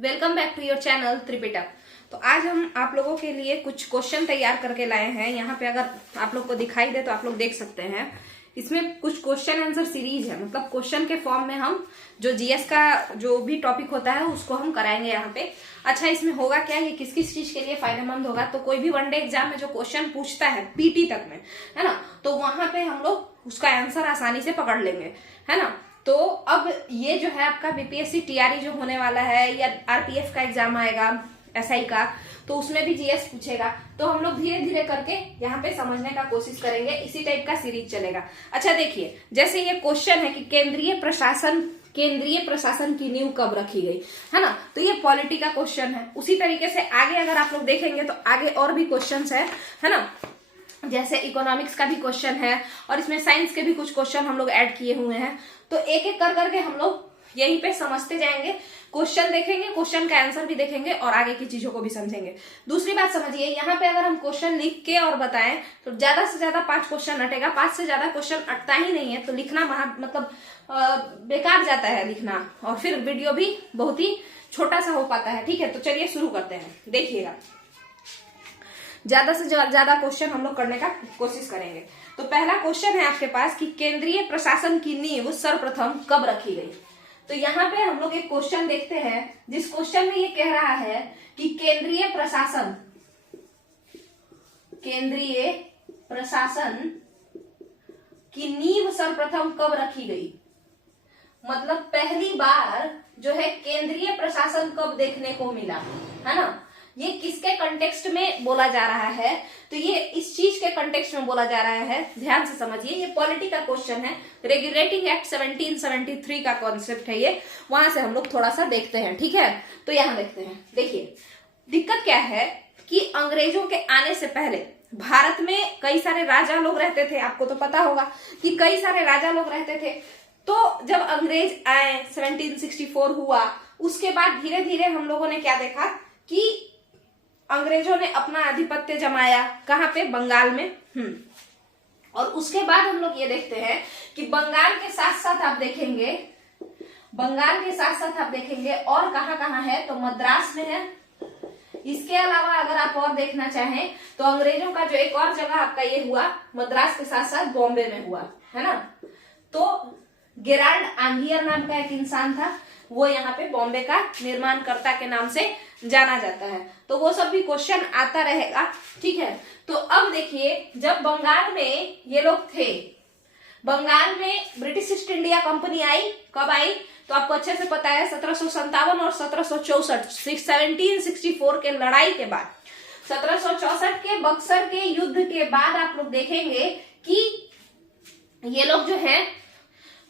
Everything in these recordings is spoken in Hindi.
Welcome back to your channel Tripitaka. तो आज हम आप लोगों के लिए कुछ क्वेश्चन तैयार करके लाए हैं। यहाँ पे अगर आप लोग को दिखाई दे तो आप लोग देख सकते हैं। इसमें कुछ क्वेश्चन आंसर सीरीज है, मतलब क्वेश्चन के फॉर्म में हम जो जीएस का जो भी टॉपिक होता है उसको हम कराएंगे यहाँ पे। अच्छा, इसमें होगा क्या, ये किस किस चीज के लिए फायदेमंद होगा, तो कोई भी वनडे एग्जाम में जो क्वेश्चन पूछता है पीटी तक में, है ना, तो वहां पे हम लोग उसका आंसर आसानी से पकड़ लेंगे, है ना। तो अब ये जो है आपका बीपीएससी टीआरई जो होने वाला है या आरपीएफ का एग्जाम आएगा एसआई का, तो उसमें भी जीएस पूछेगा। तो हम लोग धीरे धीरे करके यहाँ पे समझने का कोशिश करेंगे, इसी टाइप का सीरीज चलेगा। अच्छा देखिए, जैसे ये क्वेश्चन है कि केंद्रीय प्रशासन की नींव कब रखी गई, है ना, तो ये पॉलिटी का क्वेश्चन है। उसी तरीके से आगे अगर आप लोग देखेंगे तो आगे और भी क्वेश्चन है ना, जैसे इकोनॉमिक्स का भी क्वेश्चन है और इसमें साइंस के भी कुछ क्वेश्चन हम लोग ऐड किए हुए हैं। तो एक एक कर करके हम लोग यहीं पे समझते जाएंगे, क्वेश्चन देखेंगे, क्वेश्चन का आंसर भी देखेंगे और आगे की चीजों को भी समझेंगे। दूसरी बात समझिए, यहाँ पे अगर हम क्वेश्चन लिख के और बताएं तो ज्यादा से ज्यादा 5 क्वेश्चन अटेगा, 5 से ज्यादा क्वेश्चन अटता ही नहीं है। तो लिखना मतलब बेकार जाता है लिखना, और फिर वीडियो भी बहुत ही छोटा सा हो पाता है। ठीक है, तो चलिए शुरू करते हैं। देखिएगा, ज्यादा से ज्यादा क्वेश्चन हम लोग करने का कोशिश करेंगे। तो पहला क्वेश्चन है आपके पास कि केंद्रीय प्रशासन की नींव सर्वप्रथम कब रखी गई। तो यहाँ पे हम लोग एक क्वेश्चन देखते हैं, जिस क्वेश्चन में ये कह रहा है कि केंद्रीय प्रशासन की नींव सर्वप्रथम कब रखी गई, मतलब पहली बार जो है केंद्रीय प्रशासन कब देखने को मिला, है ना। ये किसके कंटेक्स्ट में बोला जा रहा है, तो ये इस चीज के कंटेक्स्ट में बोला जा रहा है। ध्यान से समझिए, ये पॉलिटी का क्वेश्चन है, रेगुलेटिंग एक्ट 1773 का कॉन्सेप्ट है ये, वहां से हम लोग थोड़ा सा देखते हैं। ठीक है, तो यहां देखते हैं। देखिए दिक्कत क्या है कि अंग्रेजों के आने से पहले भारत में कई सारे राजा लोग रहते थे। आपको तो पता होगा कि कई सारे राजा लोग रहते थे। तो जब अंग्रेज आए, 1764 हुआ, उसके बाद धीरे धीरे हम लोगों ने क्या देखा कि अंग्रेजों ने अपना आधिपत्य जमाया, कहाँ पे, बंगाल में। और उसके बाद हम लोग ये देखते हैं कि बंगाल के साथ साथ आप देखेंगे और कहाँ कहाँ है, तो मद्रास में है। इसके अलावा अगर आप और देखना चाहें तो अंग्रेजों का जो एक और जगह आपका ये हुआ, मद्रास के साथ साथ बॉम्बे में हुआ, है ना। तो गेराल्ड आंगियर नाम का एक इंसान था, वो यहाँ पे बॉम्बे का निर्माणकर्ता के नाम से जाना जाता है। तो वो सब भी क्वेश्चन आता रहेगा। ठीक है, तो अब देखिए, जब बंगाल में ये लोग थे, बंगाल में ब्रिटिश ईस्ट इंडिया कंपनी आई, कब आई, तो आपको अच्छे से पता है 1757 और 1764, 1764 के लड़ाई के बाद, 1764 के बक्सर के युद्ध के बाद आप लोग देखेंगे कि ये लोग जो है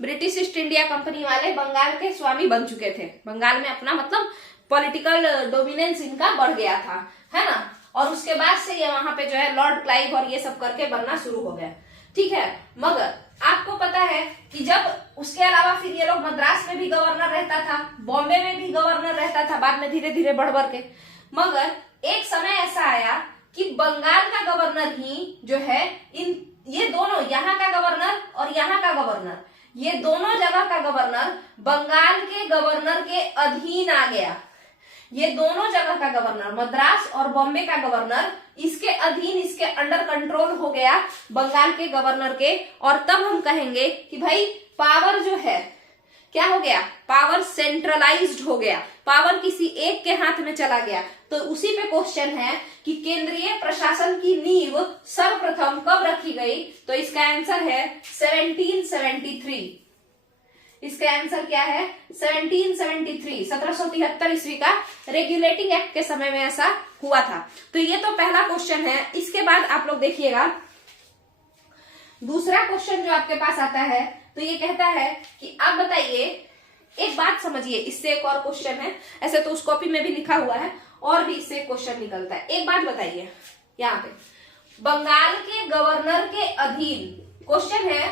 ब्रिटिश ईस्ट इंडिया कंपनी वाले बंगाल के स्वामी बन चुके थे। बंगाल में अपना मतलब पॉलिटिकल डोमिनेंस इनका बढ़ गया था, है ना। और उसके बाद से ये वहां पे जो है लॉर्ड क्लाइव और ये सब करके बनना शुरू हो गया। ठीक है, मगर आपको पता है कि जब उसके अलावा फिर ये लोग मद्रास में भी गवर्नर रहता था, बॉम्बे में भी गवर्नर रहता था, बाद में धीरे धीरे बढ़ बढ़ के, मगर एक समय ऐसा आया कि बंगाल का गवर्नर ही जो है ये दोनों, यहाँ का गवर्नर और यहाँ का गवर्नर, ये दोनों जगह का गवर्नर बंगाल के गवर्नर के अधीन आ गया। ये दोनों जगह का गवर्नर, मद्रास और बॉम्बे का गवर्नर, इसके अधीन, इसके अंडर कंट्रोल हो गया बंगाल के गवर्नर के। और तब हम कहेंगे कि भाई पावर जो है क्या हो गया, पावर सेंट्रलाइज्ड हो गया, पावर किसी एक के हाथ में चला गया। तो उसी पे क्वेश्चन है कि केंद्रीय प्रशासन की नींव सर्वप्रथम कब रखी गई, तो इसका आंसर है 1773। इसका आंसर क्या है, 1773, 1773 ईस्वी का रेगुलेटिंग एक्ट के समय में ऐसा हुआ था। तो ये तो पहला क्वेश्चन है। इसके बाद आप लोग देखिएगा, दूसरा क्वेश्चन जो आपके पास आता है, तो ये कहता है कि आप बताइए, एक बात समझिए, इससे एक और क्वेश्चन है, ऐसे तो उस कॉपी में भी लिखा हुआ है और भी इससे क्वेश्चन निकलता है। एक बात बताइए, यहाँ पे बंगाल के गवर्नर के अधीन क्वेश्चन है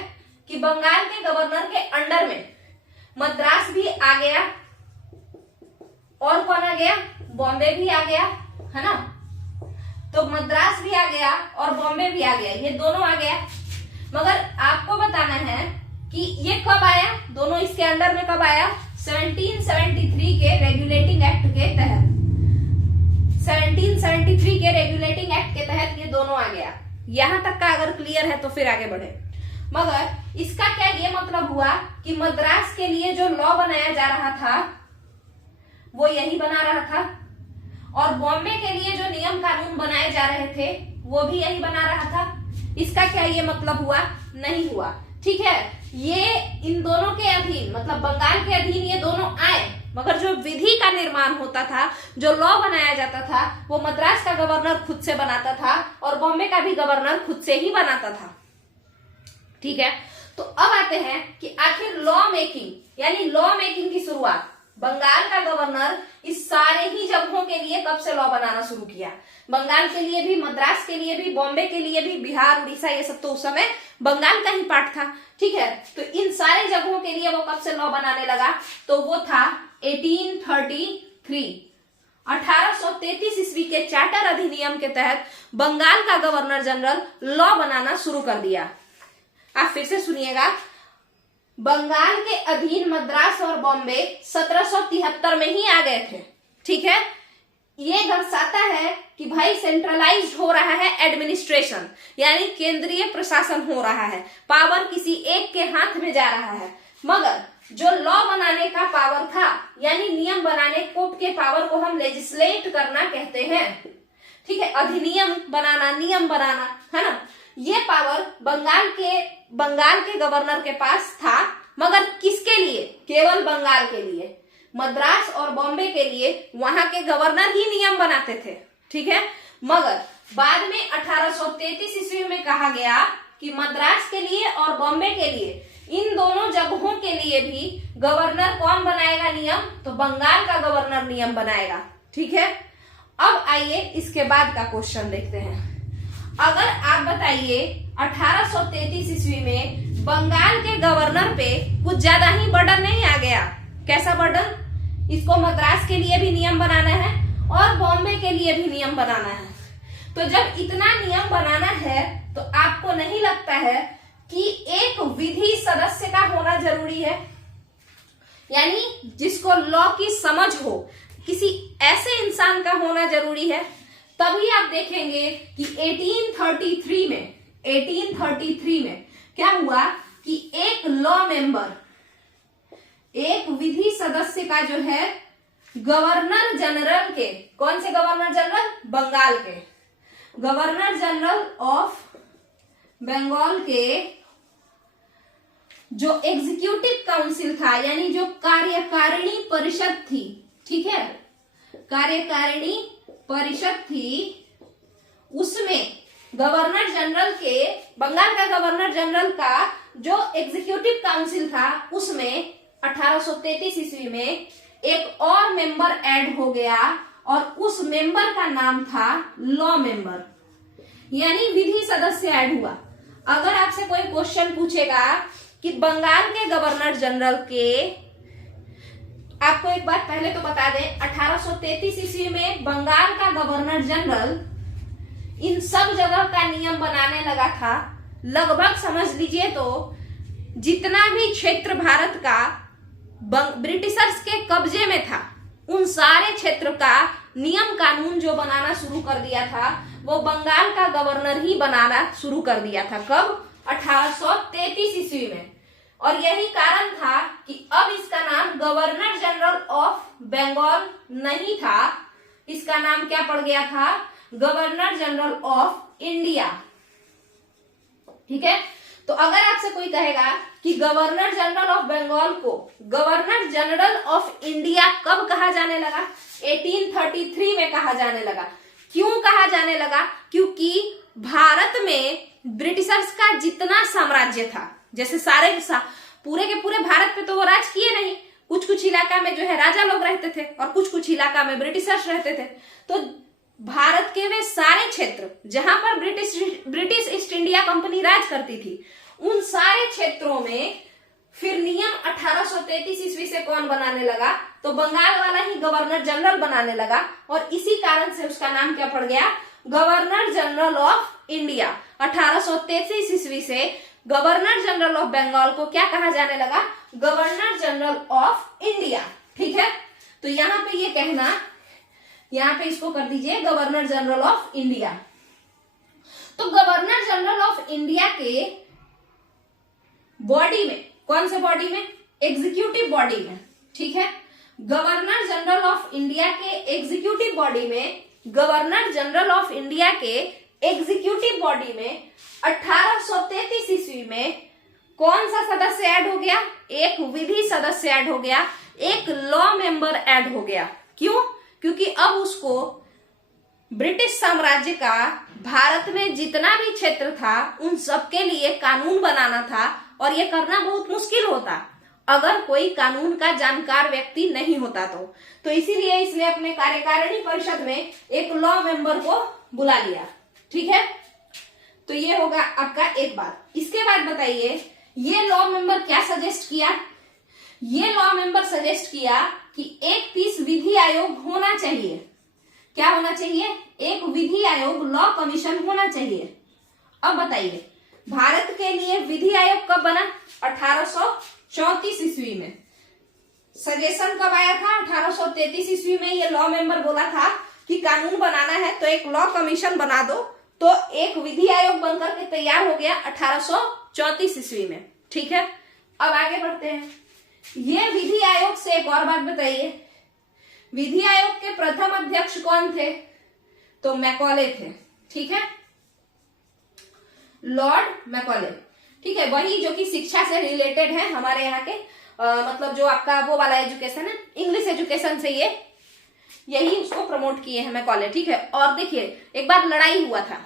कि बंगाल के गवर्नर के अंडर में मद्रास भी आ गया और कौन आ गया, बॉम्बे भी आ गया, है ना। तो मद्रास भी आ गया और बॉम्बे भी आ गया, ये दोनों आ गया। मगर आपको बताना है कि ये कब आया, दोनों इसके अंडर में कब आया, 1773 के रेगुलेटिंग एक्ट के 1873 के रेगुलेटिंग एक्ट के तहत ये दोनों आ गया। यहां तक का अगर क्लियर है तो फिर आगे बढ़े। मगर इसका क्या ये मतलब हुआ कि मद्रास के लिए जो लॉ बनाया जा रहा था वो यही बना रहा था, और बॉम्बे के लिए जो नियम कानून बनाए जा रहे थे वो भी यही बना रहा था। इसका क्या ये मतलब हुआ? नहीं हुआ। ठीक है, ये इन दोनों के अधीन, मतलब बंगाल के अधीन ये दोनों आए, मगर जो विधि का निर्माण होता था, जो लॉ बनाया जाता था, वो मद्रास का गवर्नर खुद से बनाता था और बॉम्बे का भी गवर्नर खुद से ही बनाता था। ठीक है, तो अब आते हैं कि आखिर लॉ मेकिंग यानी लॉ मेकिंग की शुरुआत बंगाल का गवर्नर इस सारे ही जगहों के लिए कब से लॉ बनाना शुरू किया। बंगाल के लिए भी, मद्रास के लिए भी, बॉम्बे के लिए भी, बिहार, उड़ीसा, ये सब तो उस समय बंगाल का ही पार्ट था। ठीक है, तो इन सारे जगहों के लिए वो कब से लॉ बनाने लगा? तो वो था 1833। 1833 ईस्वी के चार्टर अधिनियम के तहत बंगाल का गवर्नर जनरल लॉ बनाना शुरू कर दिया। आप फिर से सुनिएगा, बंगाल के अधीन मद्रास और बॉम्बे 1773 में ही आ गए थे। ठीक है, ये दर्शाता है कि भाई सेंट्रलाइज्ड हो रहा है एडमिनिस्ट्रेशन, यानी केंद्रीय प्रशासन हो रहा है, पावर किसी एक के हाथ में जा रहा है। मगर जो लॉ बनाने का पावर था, यानी नियम बनाने, कोर्ट के पावर को हम लेजिस्लेट करना कहते हैं। ठीक है, अधिनियम बनाना, नियम बनाना, है ना, ये पावर बंगाल के गवर्नर के पास था। मगर किसके लिए? केवल बंगाल के लिए। मद्रास और बॉम्बे के लिए वहां के गवर्नर ही नियम बनाते थे। ठीक है, मगर बाद में 1833 ईस्वी में कहा गया कि मद्रास के लिए और बॉम्बे के लिए, इन दोनों जगहों के लिए भी गवर्नर कौन बनाएगा नियम? तो बंगाल का गवर्नर नियम बनाएगा। ठीक है, अब आइए इसके बाद का क्वेश्चन देखते हैं। अगर आप बताइए 1833 ईस्वी में बंगाल के गवर्नर पे कुछ ज्यादा ही बर्डन नहीं आ गया? कैसा बर्डन? इसको मद्रास के लिए भी नियम बनाना है और बॉम्बे के लिए भी नियम बनाना है। तो जब इतना नियम बनाना है तो आपको नहीं लगता है कि एक विधि सदस्य का होना जरूरी है, यानी जिसको लॉ की समझ हो, किसी ऐसे इंसान का होना जरूरी है? तभी आप देखेंगे कि 1833 में क्या हुआ कि एक लॉ मेंबर, एक विधि सदस्य का जो है गवर्नर जनरल के, कौन से गवर्नर जनरल? बंगाल के गवर्नर जनरल ऑफ बंगाल के जो एग्जीक्यूटिव काउंसिल था, यानी जो कार्यकारिणी परिषद थी, ठीक है, कार्यकारिणी परिषद थी, उसमें गवर्नर जनरल के, बंगाल का गवर्नर जनरल का जो एग्जीक्यूटिव काउंसिल था, उसमें 1833 ईस्वी में एक और मेंबर ऐड हो गया और उस मेंबर का नाम था लॉ मेंबर, यानी विधि सदस्य ऐड हुआ। अगर आपसे कोई क्वेश्चन पूछेगा कि बंगाल के गवर्नर जनरल के, आपको एक बात पहले तो बता दें, 1833 ईस्वी में बंगाल का गवर्नर जनरल इन सब जगह का नियम बनाने लगा था। लगभग समझ लीजिए तो जितना भी क्षेत्र भारत का ब्रिटिशर्स के कब्जे में था, उन सारे क्षेत्र का नियम कानून जो बनाना शुरू कर दिया था वो बंगाल का गवर्नर ही बनाना शुरू कर दिया था। कब? 1833 ईस्वी में। और यही कारण था कि अब इसका नाम गवर्नर जनरल ऑफ बंगाल नहीं था, इसका नाम क्या पड़ गया था? Governor general of India. ठीक है, तो अगर आपसे कोई कहेगा कि गवर्नर जनरल ऑफ बंगाल को गवर्नर जनरल ऑफ इंडिया कब कहा जाने लगा? 1833 में कहा जाने लगा। क्यों कहा जाने लगा? क्योंकि भारत में ब्रिटिशर्स का जितना साम्राज्य था, जैसे सारे पूरे के पूरे भारत पे तो वो राज किए नहीं, कुछ कुछ इलाका में जो है राजा लोग रहते थे और कुछ कुछ इलाका में ब्रिटिशर्स रहते थे। तो भारत के वे सारे क्षेत्र जहां पर ब्रिटिश ईस्ट इंडिया कंपनी राज करती थी, उन सारे क्षेत्रों में फिर नियम 1833 ईस्वी से कौन बनाने लगा? तो बंगाल वाला ही गवर्नर जनरल बनाने लगा और इसी कारण से उसका नाम क्या पड़ गया? Governor general of India. 1833 ईस्वी से गवर्नर जनरल ऑफ बंगाल को क्या कहा जाने लगा? Governor general of India. ठीक है, तो यहां पे ये कहना यहाँ पे इसको कर दीजिए गवर्नर जनरल ऑफ इंडिया। तो गवर्नर जनरल ऑफ इंडिया के बॉडी में, कौन से बॉडी में? एग्जीक्यूटिव बॉडी में, ठीक है। गवर्नर जनरल ऑफ इंडिया के एग्जीक्यूटिव बॉडी में, गवर्नर जनरल ऑफ इंडिया के एग्जीक्यूटिव बॉडी में 1833 ईस्वी में कौन सा सदस्य ऐड हो गया? एक विधि सदस्य ऐड हो गया, एक लॉ मेंबर ऐड हो गया। क्यों? क्योंकि अब उसको ब्रिटिश साम्राज्य का भारत में जितना भी क्षेत्र था उन सबके लिए कानून बनाना था, और यह करना बहुत मुश्किल होता अगर कोई कानून का जानकार व्यक्ति नहीं होता तो इसीलिए इसने अपने कार्यकारिणी परिषद में एक लॉ मेंबर को बुला लिया, ठीक है। तो ये होगा आपका एक बात। इसके बाद बताइए, ये लॉ मेंबर क्या सजेस्ट किया? ये लॉ मेंबर सजेस्ट किया कि एक 30 विधि आयोग होना चाहिए। क्या होना चाहिए? एक विधि आयोग, लॉ कमीशन होना चाहिए। अब बताइए, भारत के लिए विधि आयोग कब बना? 1834 ईस्वी में। सजेशन कब आया था? 1833 ईस्वी में। ये लॉ मेंबर बोला था कि कानून बनाना है तो एक लॉ कमीशन बना दो, तो एक विधि आयोग बनकर के तैयार हो गया 1834 ईस्वी में, ठीक है। अब आगे बढ़ते हैं। ये विधि आयोग से एक और बात बताइए, विधि आयोग के प्रथम अध्यक्ष कौन थे? तो मैकॉले थे, ठीक है, लॉर्ड मैकॉले, ठीक है। वही जो कि शिक्षा से रिलेटेड है हमारे यहाँ के, मतलब जो आपका वो वाला एजुकेशन है, इंग्लिश एजुकेशन से ये यही उसको प्रमोट किए हैं मैकॉले, ठीक है। और देखिए, एक बार लड़ाई हुआ था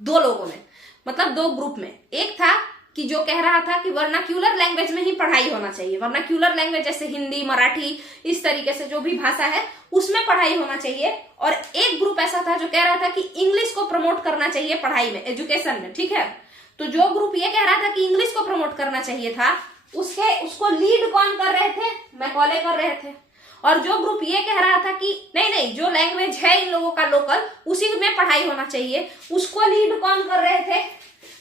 दो लोगों में, मतलब दो ग्रुप में। एक था कि जो कह रहा था कि वर्नाक्यूलर लैंग्वेज में ही पढ़ाई होना चाहिए, वर्नाक्यूलर लैंग्वेज जैसे हिंदी, मराठी, इस तरीके से जो भी भाषा है उसमें पढ़ाई होना चाहिए। और एक ग्रुप ऐसा था जो कह रहा था कि इंग्लिश को प्रमोट करना चाहिए पढ़ाई में, एजुकेशन में, ठीक है। तो जो ग्रुप ये कह रहा था कि इंग्लिश को प्रमोट करना चाहिए था, उसको लीड कौन कर रहे थे? मैकॉले कर रहे थे। और जो ग्रुप ये कह रहा था कि नहीं नहीं, जो लैंग्वेज है इन लोगों का लोकल, उसी में पढ़ाई होना चाहिए, उसको लीड कौन कर रहे थे?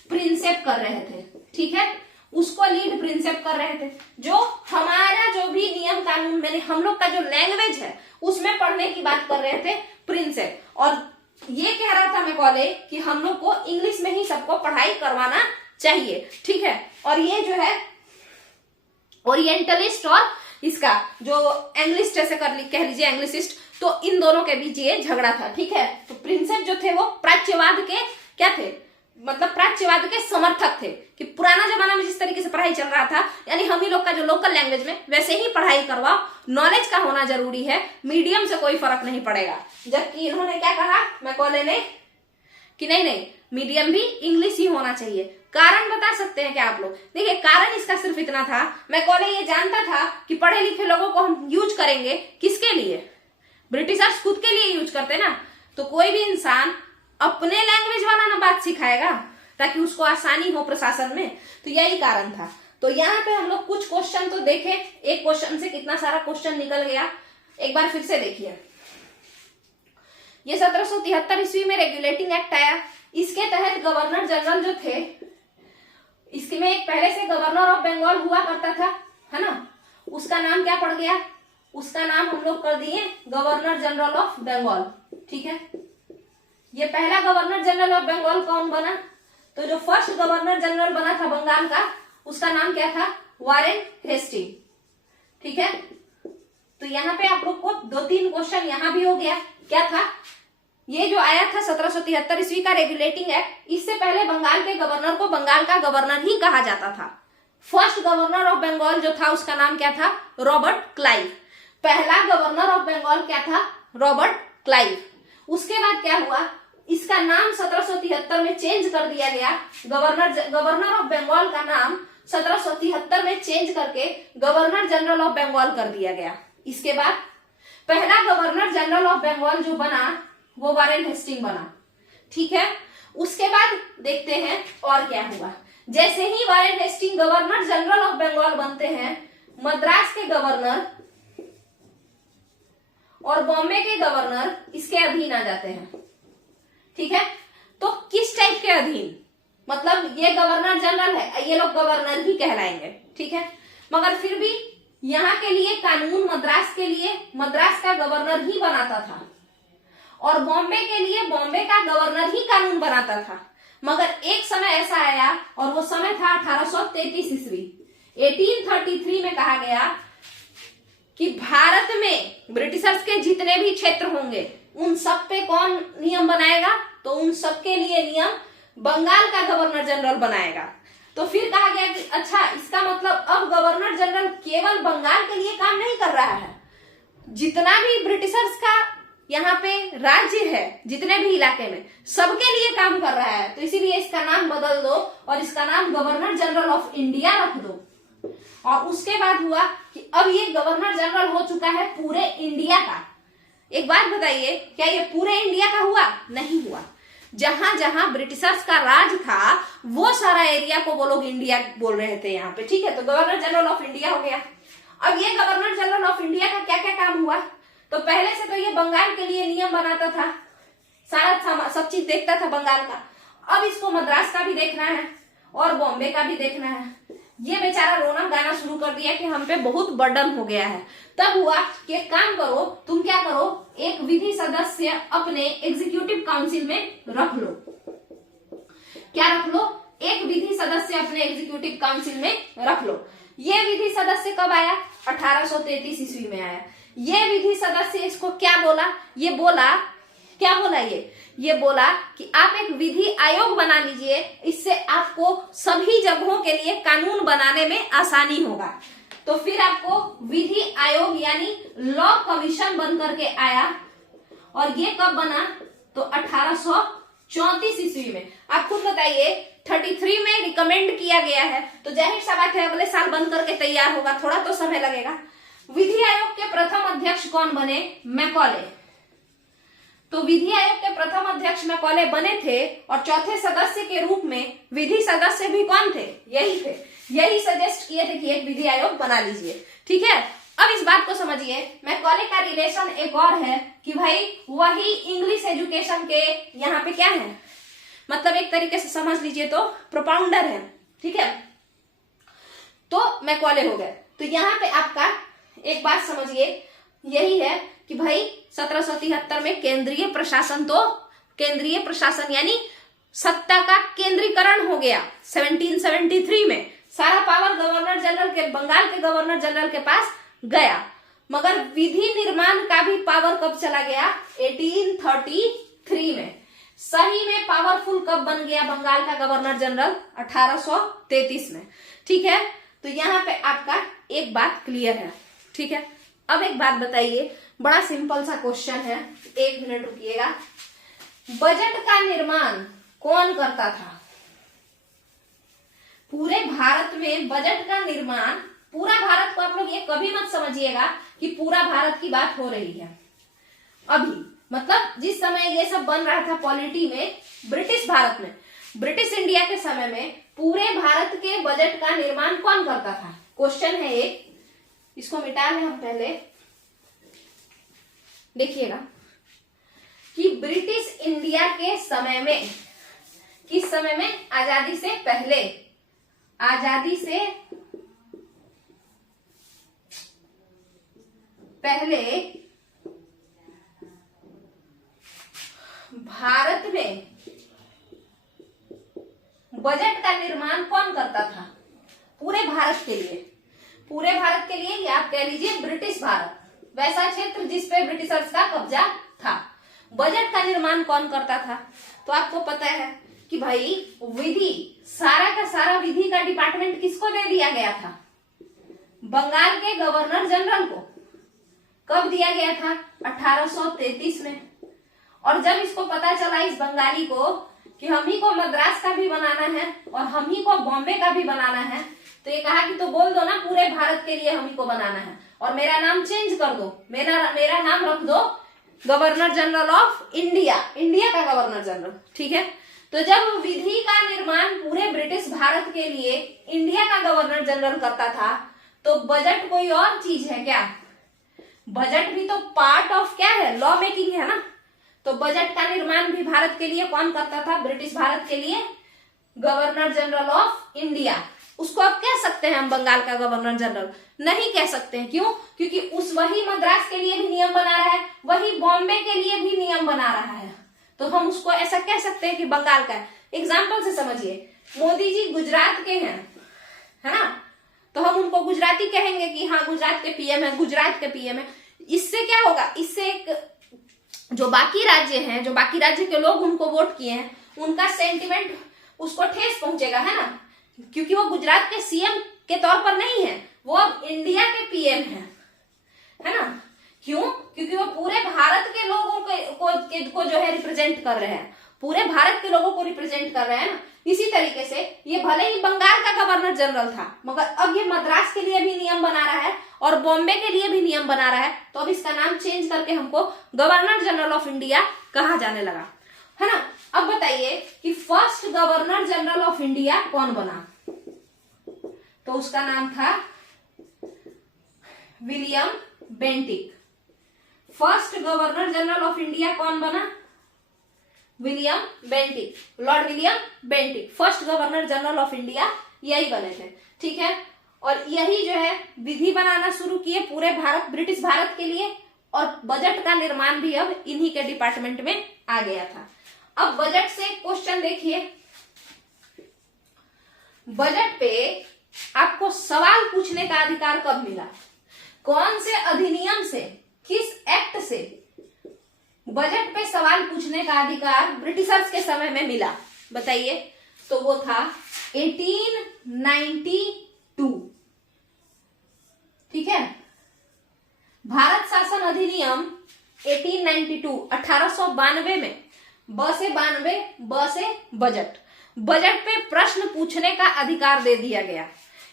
प्रिंसेप कर रहे थे, ठीक है। उसको लीड प्रिंसेप कर रहे थे। जो हमारा जो भी नियम कानून में हम लोग का जो लैंग्वेज है उसमें पढ़ने की बात कर रहे थे प्रिंसेप। और ये कह रहा था मैकॉले कि हम लोग को इंग्लिश में ही सबको पढ़ाई करवाना चाहिए, ठीक है। और ये जो है ओरिएंटलिस्ट और इसका जो एंग्लिस्ट ऐसे कह लीजिए एंग्लिसिस्ट, तो इन दोनों के बीच ये झगड़ा था, ठीक है। तो प्रिंसेप जो थे वो प्राच्यवाद के क्या थे? मतलब प्राच्यवाद के समर्थक थे कि पुराना जमाना में जिस तरीके से पढ़ाई चल रहा था, यानी हम ही लोग का जो लोकल लैंग्वेज में, वैसे ही पढ़ाई करवाओ, नॉलेज का होना जरूरी है, मीडियम से कोई फर्क नहीं पड़ेगा। जबकि इन्होंने क्या कहा मैकॉले ने कि नहीं नहीं, मीडियम भी इंग्लिश ही होना चाहिए। कारण बता सकते हैं क्या आप लोग? देखिए, कारण इसका सिर्फ इतना था, मैकॉले ये जानता था कि पढ़े लिखे लोगों को हम यूज करेंगे किसके लिए? ब्रिटिशर्स खुद के लिए यूज करते ना, तो कोई भी इंसान अपने लैंग्वेज वाला ना बात सिखाएगा ताकि उसको आसानी हो प्रशासन में, तो यही कारण था। तो यहाँ पे हम लोग कुछ क्वेश्चन तो देखे, एक क्वेश्चन से कितना सारा क्वेश्चन निकल गया, एक बार फिर से देखिए। ये 1773 ईस्वी में रेगुलेटिंग एक्ट आया। इसके तहत गवर्नर जनरल जो थे, इसमें एक पहले से गवर्नर ऑफ बंगाल हुआ करता था, है ना, उसका नाम क्या पड़ गया? उसका नाम हम लोग कर दिए गवर्नर जनरल ऑफ बंगाल, ठीक है। ये पहला गवर्नर जनरल ऑफ बंगाल कौन बना? तो जो फर्स्ट गवर्नर जनरल बना था बंगाल का, उसका नाम क्या था? वारेन हेस्टिंग, ठीक है। तो यहाँ पे आप लोग को 2-3 क्वेश्चन यहाँ भी हो गया। क्या था? ये जो आया था 1773 ईस्वी का रेगुलेटिंग एक्ट, इससे पहले बंगाल के गवर्नर को बंगाल का गवर्नर ही कहा जाता था। फर्स्ट गवर्नर ऑफ बंगाल जो था उसका नाम क्या था? Robert Clive. पहला गवर्नर ऑफ बंगाल क्या था? Robert Clive. उसके बाद क्या हुआ? इसका नाम 1773 में चेंज कर दिया गया। गवर्नर ऑफ बंगाल का नाम 1773 में चेंज करके गवर्नर जनरल ऑफ बंगाल कर दिया गया। इसके बाद पहला गवर्नर जनरल ऑफ बंगाल जो बना वो वारेन हेस्टिंग बना, ठीक है। उसके बाद देखते हैं और क्या हुआ। जैसे ही Warren Hasting governor general of Bengal बनते हैं, मद्रास के गवर्नर और बॉम्बे के गवर्नर इसके अधीन आ जाते हैं, ठीक है। तो किस टाइप के अधीन? मतलब ये गवर्नर जनरल है, ये लोग गवर्नर ही कहलाएंगे, ठीक है। मगर फिर भी यहाँ के लिए कानून मद्रास के लिए मद्रास का गवर्नर ही बनाता था। और बॉम्बे के लिए बॉम्बे का गवर्नर ही कानून बनाता था। मगर एक समय ऐसा आया और वो समय था 1833 ईस्वी। 1833 में कहा गया कि भारत में ब्रिटिशर्स के जितने भी क्षेत्र होंगे उन सब पे कौन नियम बनाएगा, तो उन सब के लिए नियम बंगाल का गवर्नर जनरल बनाएगा। तो फिर कहा गया कि अच्छा, इसका मतलब अब गवर्नर जनरल केवल बंगाल के लिए काम नहीं कर रहा है, जितना भी ब्रिटिशर्स का यहाँ पे राज्य है, जितने भी इलाके में, सबके लिए काम कर रहा है। तो इसीलिए इसका नाम बदल दो और इसका नाम गवर्नर जनरल ऑफ इंडिया रख दो। और उसके बाद हुआ कि अब ये गवर्नर जनरल हो चुका है पूरे इंडिया का। एक बात बताइए, क्या ये पूरे इंडिया का हुआ? नहीं हुआ। जहां जहां ब्रिटिशर्स का राज था वो सारा एरिया को वो लोग इंडिया बोल रहे थे यहाँ पे, ठीक है। तो गवर्नर जनरल ऑफ इंडिया हो गया। अब ये गवर्नर जनरल ऑफ इंडिया का क्या क्या काम हुआ? तो पहले से तो ये बंगाल के लिए नियम बनाता था, सारा सब चीज देखता था बंगाल का। अब इसको मद्रास का भी देखना है और बॉम्बे का भी देखना है। ये बेचारा रोना गाना शुरू कर दिया कि हम पे बहुत बर्डन हो गया है। तब हुआ कि एक काम करो, तुम क्या करो, एक विधि सदस्य अपने एग्जीक्यूटिव काउंसिल में रख लो। क्या रख लो? एक विधि सदस्य अपने एग्जीक्यूटिव काउंसिल में रख लो। ये विधि सदस्य कब आया? 1833 ईस्वी में आया। ये विधि सदस्य इसको क्या बोला? क्या बोला ये बोला कि आप एक विधि आयोग बना लीजिए, इससे आपको सभी जगहों के लिए कानून बनाने में आसानी होगा। तो फिर आपको विधि आयोग यानी लॉ कमीशन बन करके आया। और ये कब बना? तो 1834 ईस्वी में। आप खुद बताइए, 33 में रिकमेंड किया गया है, तो जाहिर सा बात है अगले साल बन करके तैयार होगा, थोड़ा तो समय लगेगा। विधि आयोग के प्रथम अध्यक्ष कौन बने? मैकॉले। तो विधि आयोग के प्रथम अध्यक्ष मैकॉले बने थे और चौथे सदस्य के रूप में विधि सदस्य भी कौन थे? यही थे। यही सजेस्ट किए थे कि एक विधि आयोग बना लीजिए, ठीक है। अब इस बात को समझिए, मैकॉले का रिलेशन एक और है कि भाई वही इंग्लिश एजुकेशन के यहाँ पे क्या है, मतलब एक तरीके से समझ लीजिए तो प्रोपाउंडर है, ठीक है। तो मैकॉले हो गए। तो यहाँ पे आपका एक बात समझिए, यही है कि भाई 1773 में केंद्रीय प्रशासन यानी सत्ता का केंद्रीकरण हो गया। 1773 में सारा पावर गवर्नर जनरल के, बंगाल के गवर्नर जनरल के पास गया। मगर विधि निर्माण का भी पावर कब चला गया? 1833 में। सही में पावरफुल कब बन गया बंगाल का गवर्नर जनरल? 1833 में, ठीक है। तो यहाँ पे आपका एक बात क्लियर है, ठीक है। अब एक बात बताइए, बड़ा सिंपल सा क्वेश्चन है, 1 मिनट रुकिएगा। बजट का निर्माण कौन करता था? पूरे भारत में बजट का निर्माण, पूरा भारत को आप लोग ये कभी मत समझिएगा कि पूरा भारत की बात हो रही है अभी, मतलब जिस समय ये सब बन रहा था पॉलिटी में, ब्रिटिश भारत में, ब्रिटिश इंडिया के समय में पूरे भारत के बजट का निर्माण कौन करता था? क्वेश्चन है एक, इसको मिटा लें हम पहले। देखिएगा कि ब्रिटिश इंडिया के समय में, किस समय में? आजादी से पहले, आजादी से पहले भारत में बजट का निर्माण कौन करता था? पूरे भारत के लिए, पूरे भारत के लिए, या आप कह लीजिए ब्रिटिश भारत, वैसा क्षेत्र जिस पे ब्रिटिशर्स का कब्जा था। बजट का निर्माण कौन करता था? तो आपको पता है कि भाई विधि, सारा का सारा विधि का डिपार्टमेंट किसको दे दिया गया था? बंगाल के गवर्नर जनरल को। कब दिया गया था? 1833 में। और जब इसको पता चला इस बंगाली को कि हम ही को मद्रास का भी बनाना है और हम ही को बॉम्बे का भी बनाना है, तो ये कहा कि तो बोल दो ना पूरे भारत के लिए हम ही को बनाना है और मेरा नाम चेंज कर दो, मेरा नाम रख दो governor general of India, India का गवर्नर जनरल, ठीक है। तो जब विधि का निर्माण पूरे ब्रिटिश भारत के लिए इंडिया का गवर्नर जनरल करता था, तो बजट कोई और चीज है क्या? बजट भी तो पार्ट ऑफ क्या है? लॉ मेकिंग है ना। तो बजट का निर्माण भी भारत के लिए कौन करता था? ब्रिटिश भारत के लिए गवर्नर जनरल ऑफ इंडिया। उसको अब कह सकते हैं हम बंगाल का गवर्नर जनरल? नहीं कह सकते हैं। क्यों? क्योंकि वही मद्रास के लिए भी नियम बना रहा है, वही बॉम्बे के लिए भी नियम बना रहा है, तो हम उसको ऐसा कह सकते हैं कि बंगाल का है। एग्जाम्पल से समझिए, मोदी जी गुजरात के हैं, है ना, तो हम उनको गुजराती कहेंगे कि हाँ गुजरात के पीएम है, गुजरात के पीएम है। इससे क्या होगा? इससे एक जो बाकी राज्य हैं, जो बाकी राज्य के लोग उनको वोट किए हैं, उनका सेंटिमेंट उसको ठेस पहुंचेगा, है ना, क्योंकि वो गुजरात के सीएम के तौर पर नहीं है, वो अब इंडिया के पीएम है ना। क्यों? क्योंकि वो पूरे भारत के लोगों को जो है रिप्रेजेंट कर रहे हैं, पूरे भारत के लोगों को रिप्रेजेंट कर रहे हैं ना। इसी तरीके से ये भले ही बंगाल का गवर्नर जनरल था, मगर अब ये मद्रास के लिए भी नियम बना रहा है और बॉम्बे के लिए भी नियम बना रहा है, तो अब इसका नाम चेंज करके हमको गवर्नर जनरल ऑफ इंडिया कहा जाने लगा, है ना। अब बताइए कि first governor general of India कौन बना? तो उसका नाम था William Bentinck. First governor general of India कौन बना? William Bentinck, Lord William Bentinck first governor general of India यही बने थे, ठीक है। और यही जो है विधि बनाना शुरू किए पूरे भारत, ब्रिटिश भारत के लिए, और बजट का निर्माण भी अब इन्हीं के डिपार्टमेंट में आ गया था। अब बजट से क्वेश्चन देखिए, बजट पे आपको सवाल पूछने का अधिकार कब मिला? कौन से अधिनियम से, किस एक्ट से बजट पे सवाल पूछने का अधिकार ब्रिटिशर्स के समय में मिला? बताइए। तो वो था 1892, ठीक है। भारत शासन अधिनियम 1892 1892 में ब से बजट पे प्रश्न पूछने का अधिकार दे दिया गया।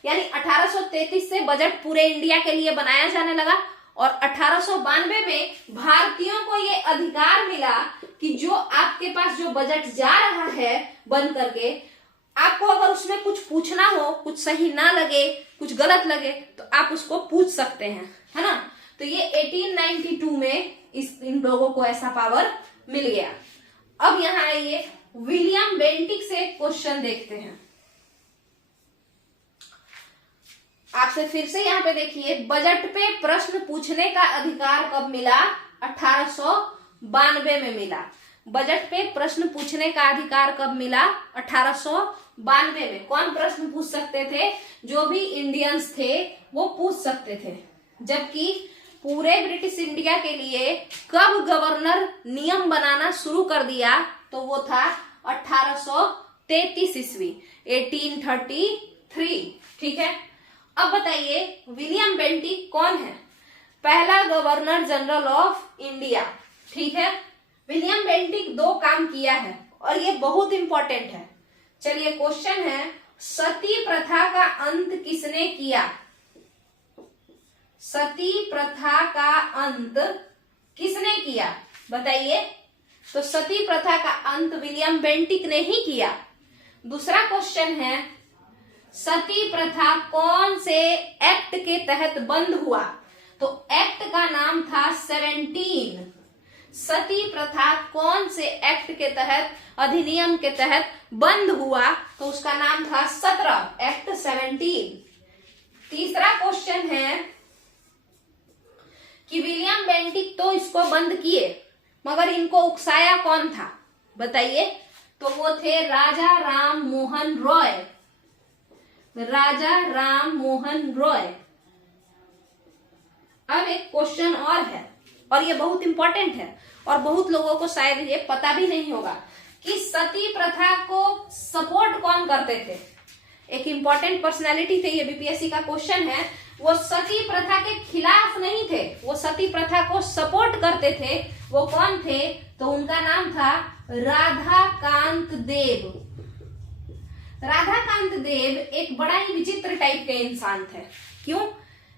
यानी 1833 से बजट पूरे इंडिया के लिए बनाया जाने लगा और 1892 में भारतीयों को ये अधिकार मिला कि जो आपके पास जो बजट जा रहा है बन करके, आपको अगर उसमें कुछ पूछना हो, कुछ सही ना लगे, कुछ गलत लगे, तो आप उसको पूछ सकते हैं, है ना। तो ये 1892 में इन लोगों को ऐसा पावर मिल गया। अब यहाँ आइए, विलियम बेंटिक से क्वेश्चन देखते हैं। आपसे फिर से यहाँ पे देखिए, बजट पे प्रश्न पूछने का अधिकार कब मिला? 1892 में मिला। बजट पे प्रश्न पूछने का अधिकार कब मिला? 1892 में। कौन प्रश्न पूछ सकते थे? जो भी इंडियंस थे वो पूछ सकते थे। जबकि पूरे ब्रिटिश इंडिया के लिए कब गवर्नर नियम बनाना शुरू कर दिया? तो वो था 1833 ईस्वी, 1833, ठीक है। अब बताइए, विलियम बेंटिक कौन है? पहला गवर्नर जनरल ऑफ इंडिया, ठीक है। विलियम बेंटिक 2 काम किया है और ये बहुत इंपॉर्टेंट है। चलिए क्वेश्चन है, सती प्रथा का अंत किसने किया? सती प्रथा का अंत किसने किया? बताइए। तो सती प्रथा का अंत विलियम बेंटिक ने ही किया। दूसरा क्वेश्चन है, सती प्रथा कौन से एक्ट के तहत बंद हुआ? तो एक्ट का नाम था 17। सती प्रथा कौन से एक्ट के तहत, अधिनियम के तहत बंद हुआ? तो उसका नाम था 17, एक्ट 17। तीसरा क्वेश्चन है कि विलियम बेंटिक तो इसको बंद किए, मगर इनको उकसाया कौन था? बताइए। तो वो थे राजा राम मोहन रॉय। राजा राम मोहन रॉय। अब एक क्वेश्चन और है, और ये बहुत इंपॉर्टेंट है और बहुत लोगों को शायद ये पता भी नहीं होगा कि सती प्रथा को सपोर्ट कौन करते थे। एक इंपॉर्टेंट पर्सनालिटी थे, ये बीपीएससी का क्वेश्चन है। वो सती प्रथा के खिलाफ नहीं थे, वो सती प्रथा को सपोर्ट करते थे। वो कौन थे? तो उनका नाम था राधाकांत देव। राधाकांत देव एक बड़ा ही विचित्र टाइप के इंसान थे। क्यों?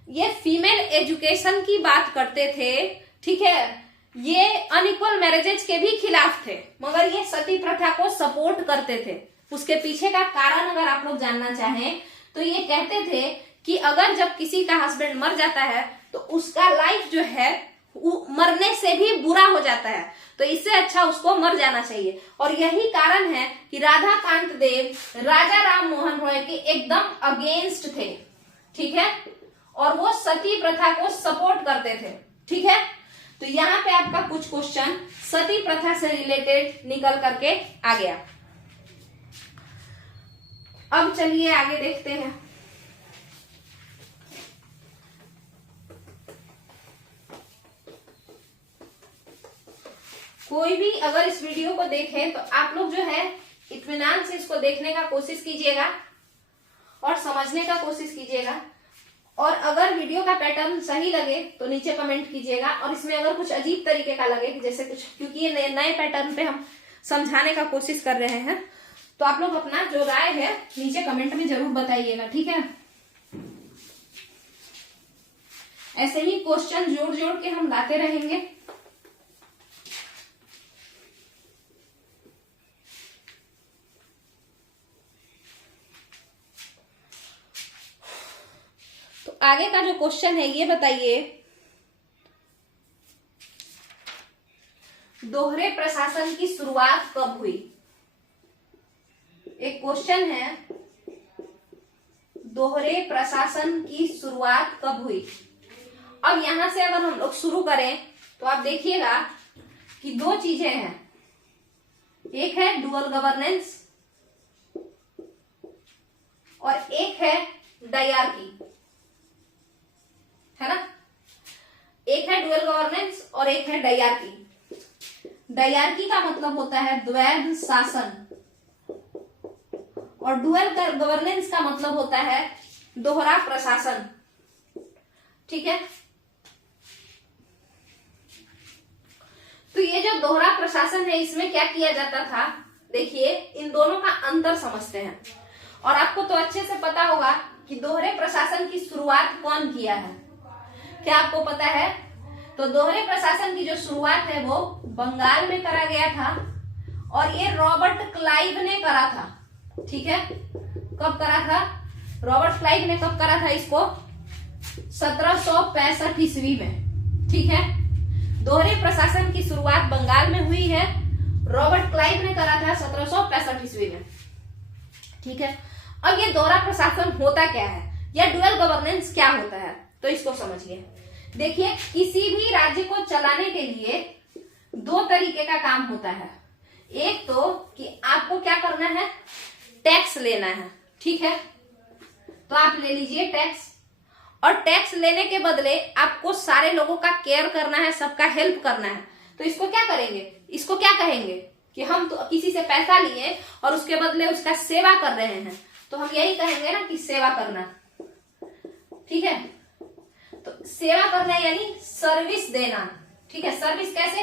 ये फीमेल एजुकेशन की बात करते थे, ठीक है। ये अनइक्वल मैरिजेज के भी खिलाफ थे, मगर ये सती प्रथा को सपोर्ट करते थे। उसके पीछे का कारण अगर आप लोग जानना चाहें तो ये कहते थे कि अगर जब किसी का हस्बैंड मर जाता है तो उसका लाइफ जो है मरने से भी बुरा हो जाता है, तो इससे अच्छा उसको मर जाना चाहिए। और यही कारण है कि राधाकांत देव राजा राम मोहन रॉय के एकदम अगेंस्ट थे, ठीक है, और वो सती प्रथा को सपोर्ट करते थे, ठीक है। तो यहाँ पे आपका कुछ क्वेश्चन सती प्रथा से रिलेटेड निकल करके आ गया। अब चलिए आगे देखते हैं। कोई भी अगर इस वीडियो को देखे तो आप लोग जो है इत्मीनान से इसको देखने का कोशिश कीजिएगा और समझने का कोशिश कीजिएगा। और अगर वीडियो का पैटर्न सही लगे तो नीचे कमेंट कीजिएगा, और इसमें अगर कुछ अजीब तरीके का लगे जैसे कुछ, क्योंकि ये नए पैटर्न पे हम समझाने का कोशिश कर रहे हैं, तो आप लोग अपना जो राय है नीचे कमेंट में जरूर बताइएगा, ठीक है। ऐसे ही क्वेश्चन जोड़ जोड़ के हम लाते रहेंगे। तो आगे का जो क्वेश्चन है ये बताइए, दोहरे प्रशासन की शुरुआत कब हुई। एक क्वेश्चन है, दोहरे प्रशासन की शुरुआत कब हुई। अब यहां से अगर हम लोग शुरू करें तो आप देखिएगा कि दो चीजें हैं, एक है डुअल गवर्नेंस और एक है डायरार्की, है ना। एक है डुअल गवर्नेंस और एक है डायरार्की। डायरार्की का मतलब होता है द्वैध शासन और डुअल गवर्नेंस का मतलब होता है दोहरा प्रशासन, ठीक है। तो ये जो दोहरा प्रशासन है इसमें क्या किया जाता था, देखिए इन दोनों का अंतर समझते हैं। और आपको तो अच्छे से पता होगा कि दोहरे प्रशासन की शुरुआत कौन किया है, क्या आपको पता है। तो दोहरे प्रशासन की जो शुरुआत है वो बंगाल में करा गया था और ये रॉबर्ट क्लाइव ने करा था, ठीक है। कब करा था, रॉबर्ट क्लाइव ने कब करा था इसको, 1765 ईस्वी में, ठीक है। दोहरे प्रशासन की शुरुआत बंगाल में हुई है, रॉबर्ट क्लाइव ने करा था 1765 ईस्वी में, ठीक है। अब ये दोहरा प्रशासन होता क्या है या डुअल गवर्नेंस क्या होता है, तो इसको समझिए। देखिए किसी भी राज्य को चलाने के लिए दो तरीके का काम होता है। एक तो कि आपको क्या करना है, टैक्स लेना है, ठीक है। तो आप ले लीजिए टैक्स, और टैक्स लेने के बदले आपको सारे लोगों का केयर करना है, सबका हेल्प करना है। तो इसको क्या करेंगे, इसको क्या कहेंगे कि हम तो किसी से पैसा लिए और उसके बदले उसका सेवा कर रहे हैं, तो हम यही कहेंगे ना कि सेवा करना, ठीक है। तो सेवा करना यानी सर्विस देना, ठीक है। सर्विस कैसे,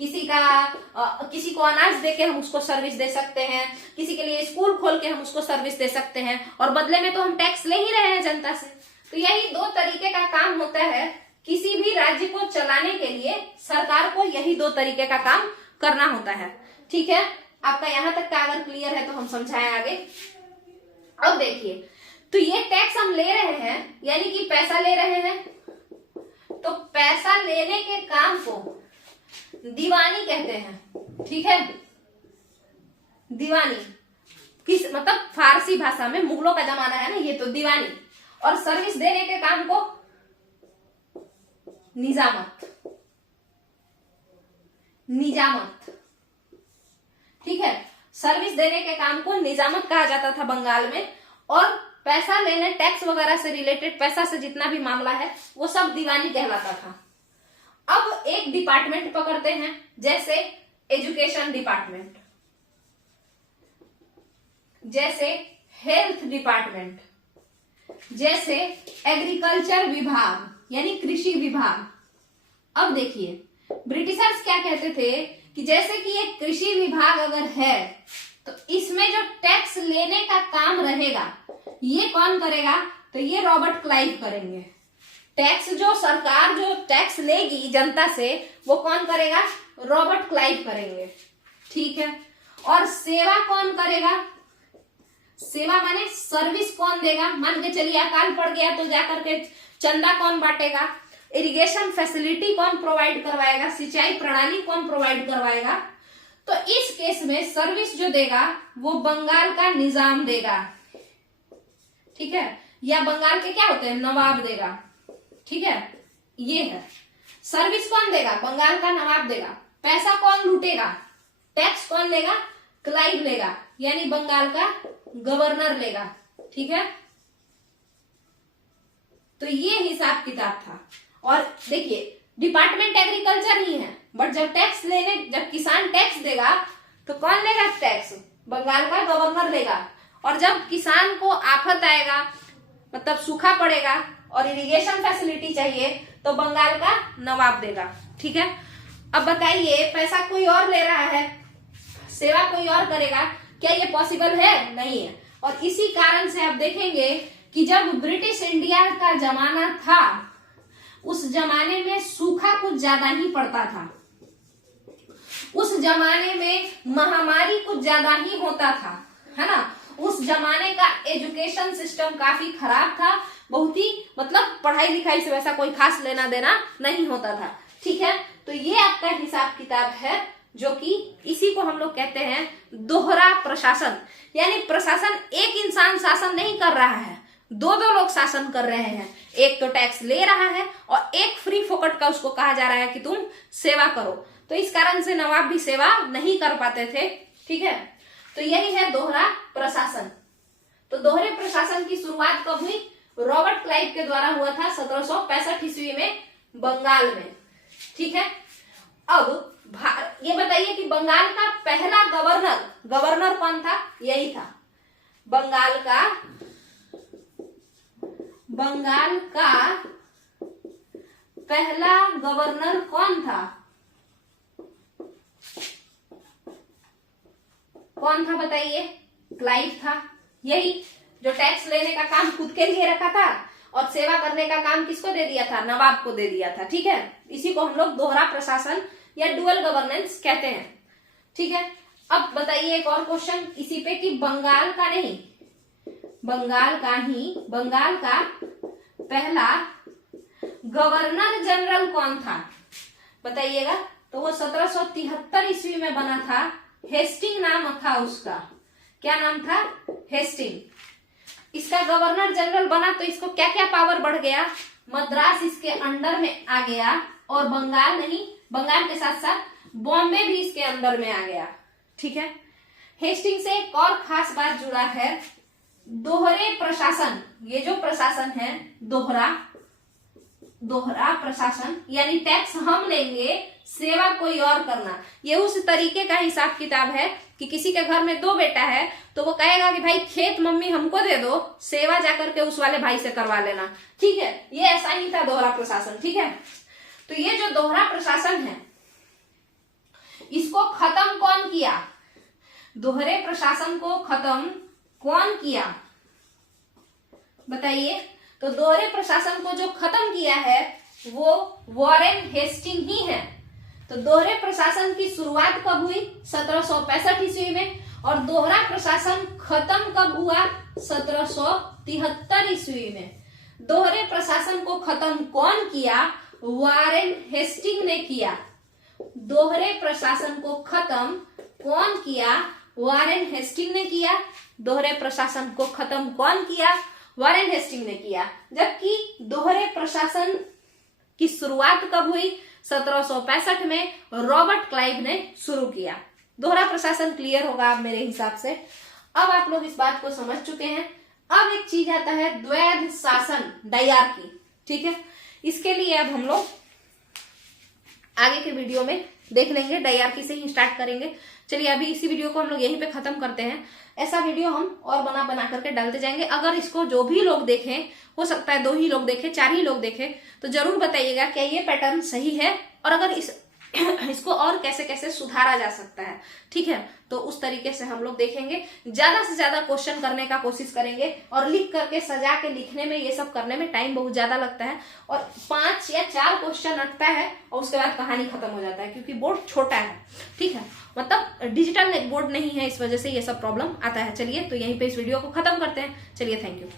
किसी को अनाज देके हम उसको सर्विस दे सकते हैं, किसी के लिए स्कूल खोल के हम उसको सर्विस दे सकते हैं, और बदले में तो हम टैक्स ले ही रहे हैं जनता से। तो यही दो तरीके का काम होता है, किसी भी राज्य को चलाने के लिए सरकार को यही दो तरीके का काम करना होता है, ठीक है। आपका यहां तक का अगर क्लियर है तो हम समझाएं आगे। अब देखिए, तो ये टैक्स हम ले रहे हैं यानी कि पैसा ले रहे हैं, तो पैसा लेने के काम को दीवानी कहते हैं, ठीक है। दीवानी किस मतलब फारसी भाषा में, मुगलों का जमाना है ना ये, तो दीवानी। और सर्विस देने के काम को निजामत, निजामत, ठीक है। सर्विस देने के काम को निजामत कहा जाता था बंगाल में, और पैसा लेने, टैक्स वगैरह से रिलेटेड पैसा से जितना भी मामला है वो सब दीवानी कहलाता था। अब एक डिपार्टमेंट पकड़ते हैं, जैसे एजुकेशन डिपार्टमेंट, जैसे हेल्थ डिपार्टमेंट, जैसे एग्रीकल्चर विभाग यानी कृषि विभाग। अब देखिए ब्रिटिशर्स क्या कहते थे कि जैसे कि एक कृषि विभाग अगर है तो इसमें जो टैक्स लेने का काम रहेगा ये कौन करेगा, तो ये रॉबर्ट क्लाइव करेंगे। टैक्स जो सरकार जो टैक्स लेगी जनता से वो कौन करेगा, रॉबर्ट क्लाइव करेंगे, ठीक है। और सेवा कौन करेगा, सेवा माने सर्विस कौन देगा, मान के चलिए अकाल पड़ गया तो जाकर के चंदा कौन बांटेगा, इरिगेशन फैसिलिटी कौन प्रोवाइड करवाएगा, सिंचाई प्रणाली कौन प्रोवाइड करवाएगा, तो इस केस में सर्विस जो देगा वो बंगाल का निजाम देगा, ठीक है, या बंगाल के क्या होते हैं, नवाब देगा, ठीक है, ये है। सर्विस कौन देगा, बंगाल का नवाब देगा। पैसा कौन लूटेगा, टैक्स कौन लेगा, क्लाइव लेगा, यानी बंगाल का गवर्नर लेगा, ठीक है। तो ये हिसाब किताब था। और देखिए डिपार्टमेंट एग्रीकल्चर ही है, बट जब किसान टैक्स देगा तो कौन लेगा टैक्स, बंगाल का गवर्नर लेगा। और जब किसान को आफत आएगा, मतलब सूखा पड़ेगा और इरिगेशन फैसिलिटी चाहिए, तो बंगाल का नवाब देगा, ठीक है। अब बताइए पैसा कोई और ले रहा है, सेवा कोई और करेगा, क्या ये पॉसिबल है, नहीं है। और इसी कारण से आप देखेंगे कि जब ब्रिटिश इंडिया का जमाना था, उस जमाने में सूखा कुछ ज्यादा ही पड़ता था, उस जमाने में महामारी कुछ ज्यादा ही होता था, है ना। उस जमाने का एजुकेशन सिस्टम काफी खराब था, बहुत ही मतलब पढ़ाई लिखाई से वैसा कोई खास लेना देना नहीं होता था, ठीक है। तो ये आपका हिसाब किताब है, जो कि इसी को हम लोग कहते हैं दोहरा प्रशासन, यानी प्रशासन एक इंसान शासन नहीं कर रहा है, दो लोग शासन कर रहे हैं। एक तो टैक्स ले रहा है और एक फ्री फोकट का उसको कहा जा रहा है कि तुम सेवा करो। तो इस कारण से नवाब भी सेवा नहीं कर पाते थे, ठीक है। तो यही है दोहरा प्रशासन। तो दोहरे प्रशासन की शुरुआत कब हुई, रॉबर्ट क्लाइव के द्वारा हुआ था 1765 ईस्वी में बंगाल में, ठीक है। अब ये बताइए कि बंगाल का पहला गवर्नर कौन था, यही था बंगाल का पहला गवर्नर कौन था, बताइए, क्लाइव था। यही जो टैक्स लेने का काम खुद के लिए रखा था और सेवा करने का काम किसको दे दिया था, नवाब को दे दिया था, ठीक है। इसी को हम लोग दोहरा प्रशासन या डुअल गवर्नेंस कहते हैं, ठीक है। अब बताइए एक और क्वेश्चन इसी पे कि बंगाल का पहला गवर्नर जनरल कौन था, बताइएगा। तो वो 1773 ईस्वी में बना था, हेस्टिंग नाम था उसका। क्या नाम था, हेस्टिंग। इसका गवर्नर जनरल बना तो इसको क्या क्या पावर बढ़ गया, मद्रास इसके अंडर में आ गया, और बंगाल के साथ साथ बॉम्बे भी इसके अंदर में आ गया, ठीक है। हेस्टिंग से एक और खास बात जुड़ा है, दोहरे प्रशासन। ये जो प्रशासन है दोहरा प्रशासन, यानी टैक्स हम लेंगे, सेवा कोई और करना। ये उस तरीके का हिसाब किताब है कि किसी के घर में 2 बेटा है तो वो कहेगा कि भाई खेत मम्मी हमको दे दो, सेवा जाकर के उस वाले भाई से करवा लेना, ठीक है। ये ऐसा ही था दोहरा प्रशासन, ठीक है। तो ये जो दोहरा प्रशासन है, इसको खत्म कौन किया, दोहरे प्रशासन को खत्म कौन किया, बताइए। तो दोहरे प्रशासन को जो खत्म किया है वो वॉरेन हेस्टिंग ही है। तो दोहरे प्रशासन की शुरुआत कब हुई, 1765 ईस्वी में, और दोहरा प्रशासन खत्म कब हुआ, 1773 ईस्वी में। दोहरे प्रशासन को खत्म कौन किया, वॉरेन हेस्टिंग ने किया। दोहरे प्रशासन को खत्म कौन किया, वॉरेन हेस्टिंग ने किया। दोहरे प्रशासन को खत्म कौन किया, वॉरेन हेस्टिंग ने किया। जबकि दोहरे प्रशासन की शुरुआत कब हुई, 1765 में रॉबर्ट क्लाइव ने शुरू किया। दोहरा प्रशासन क्लियर होगा आप मेरे हिसाब से। अब आप लोग इस बात को समझ चुके हैं। अब एक चीज आता है द्वैध शासन, डायरकी, ठीक है। इसके लिए अब हम लोग आगे के वीडियो में देख लेंगे, डायरकी से ही स्टार्ट करेंगे। चलिए अभी इसी वीडियो को हम लोग यहीं पे खत्म करते हैं। ऐसा वीडियो हम और बना करके डालते जाएंगे। अगर इसको जो भी लोग देखें, हो सकता है 2 ही लोग देखें, 4 ही लोग देखें, तो जरूर बताइएगा क्या ये पैटर्न सही है और अगर इसको और कैसे कैसे सुधारा जा सकता है, ठीक है। तो उस तरीके से हम लोग देखेंगे, ज्यादा से ज्यादा क्वेश्चन करने का कोशिश करेंगे और लिख करके सजा के लिखने में, ये सब करने में टाइम बहुत ज्यादा लगता है और 5 या 4 क्वेश्चन अटता है और उसके बाद कहानी खत्म हो जाता है, क्योंकि बोर्ड छोटा है, ठीक है। मतलब डिजिटल बोर्ड नहीं है, इस वजह से ये सब प्रॉब्लम आता है। चलिए तो यहीं पे इस वीडियो को खत्म करते हैं। चलिए, थैंक यू।